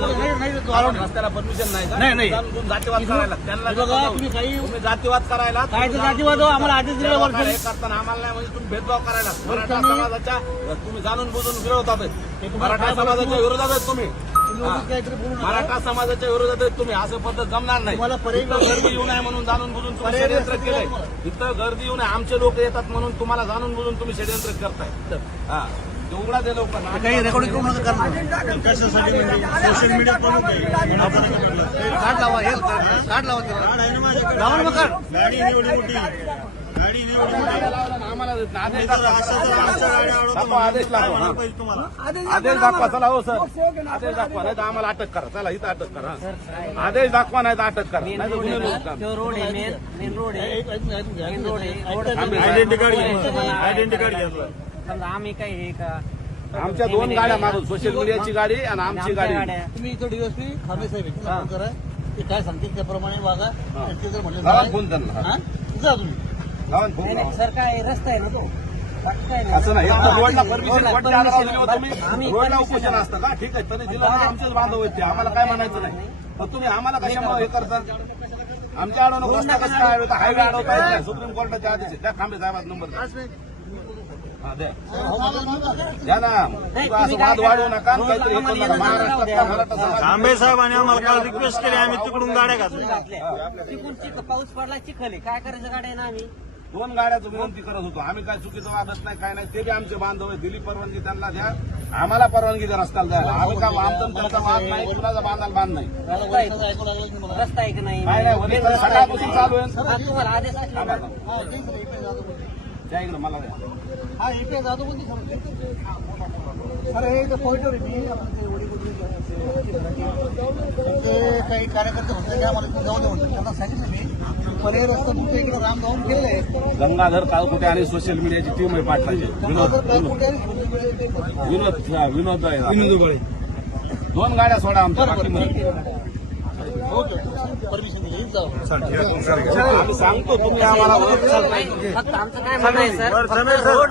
रस्त्याला परमिशन नाही नाही, जातीवाद करायला. त्यांना बघा, नका तुम्ही जाऊ. काही- तुम्ही जातीवाद करायला. काय जातीवाद? आम्हाला आदेश दिलेला. हे करताना आम्हाला नाही म्हणजे तुम्ही भेदभाव करायला. मराठा समाजाच्या तुम्ही जाणून बुजून तुम्हाला मराठा समाजाच्या? विरोधात आहेत तुम्ही. मराठा समाजाच्या विरोधात तुम्ही. असं पद्धत जमणार नाही. इथं गर्दी येऊ नये म्हणून जाणून बुजून तुम्ही षडयंत्र केलंय. इथं गर्दी येऊ नये. आमचे लोक येतात म्हणून तुम्हाला जाणून बुजून तुम्ही षडयंत्र करताय. हा ते काही रेकॉर्डिंग करू नका कारण कशासाठी म्हणजे सोशल मीडिया कार्ड लावा हे कार्ड लावा लावा ना मग कार्ड. गाडी एवढी मोठी गाडी एवढी मोठी आम्हाला आदेश दाखवा, आदेश हा. चला हो सर आदेश दाखवा नाही तर आम्हाला अटक करा चला इथं अटक करा आदेश दाखवा नाही तर अटक करा नाही तर गुन्हे रोड आहे मेन रोड आयडेंटिटी कार्ड घ्या आयडेंटिटी कार्ड घ्या समजा आम्ही काय हे का आमच्या दोन गाड्या मागून सोशल मीडियाची गाडी आणि आमची गाडी. तुम्ही इथं डीएसपी खांबे साहेब आहेत. त्यांना फोन करा. ते काय सांगतील त्याप्रमाणे वागा. आणि ते जर म्हणले लावा नाही, फोन त्यांना. हा? जा तुम्ही. लावा फोन नाही लावा. नाही सर काय रस्ता आहे ना तो. असं नाही. रोडला परमिशन तुम्ही. आम्ही रोडला उपोषण असतं का? ठीक आहे. तरी दिलं ना आमचेच बांधव आहेत ते. आम्हाला काय म्हणायचं नाही. पण तुम्ही आम्हाला कशामुळे हे करता? आमच्या रस्ता कसं काय हायवे अडवता येत नाही. सुप्रीम कोर्टाचे आदेश आहे. त्या खांबे साहेबाचा नंबर द्या. हा, द्या. ना. असं वाद वाढवू नका आणि काहीतरी हे करू नका महाराष्ट्रातला मराठा समाज तांबे साहेबांनी आम्हाला काल रिक्वेस्ट केली आम्ही तिकडून गाड्या घातल्या. चिकून चिक पाऊस पडला चिखल. आहे काय करायचं गाड्या ना आम्ही? दोन गाड्याचं विनंती करत होतो. आम्ही काय चुकीचं वागत नाही काय नाही ते बी आमचे बांधव आहे दिली परवानगी त्यांना द्या. आम्हाला परवानगी द्या रस्त्याला जायला. आम्ही काय आमचा त्यांचा वाद नाही कुणाचा बांधायला बांध नाही. की. रस्ता आहे की नाही काय नाही वरिष्ठ सकाळपासून चालू आहे. तुम्हाला आदेश असला ना. हा, ना, इकडे. त्या मला द्या. हा इकडे जातो कोणती अरे हे इथं पॉईंटवर आहे मी आपण ते वडी बुद्धी ते काही कार्यकर्ते होते ते आम्हाला इथून जाऊ दे म्हणतात. त्यांना सांगितलं मी पर्याय रस्ता तुमच्या इकडे राम जाऊन गेले. गंगाधर काळकुटे आणि सोशल मीडियाची टीम आहे पाठवायची विनोद विनोद. हा, विनोद आहे. दोन गाड्या सोडा आमच्या बाकीमध्ये परमिशन दिली जाऊ. आम्ही सांगतो तुम्ही आम्हाला. फक्त आमचं काय म्हणणं आहे सर रोड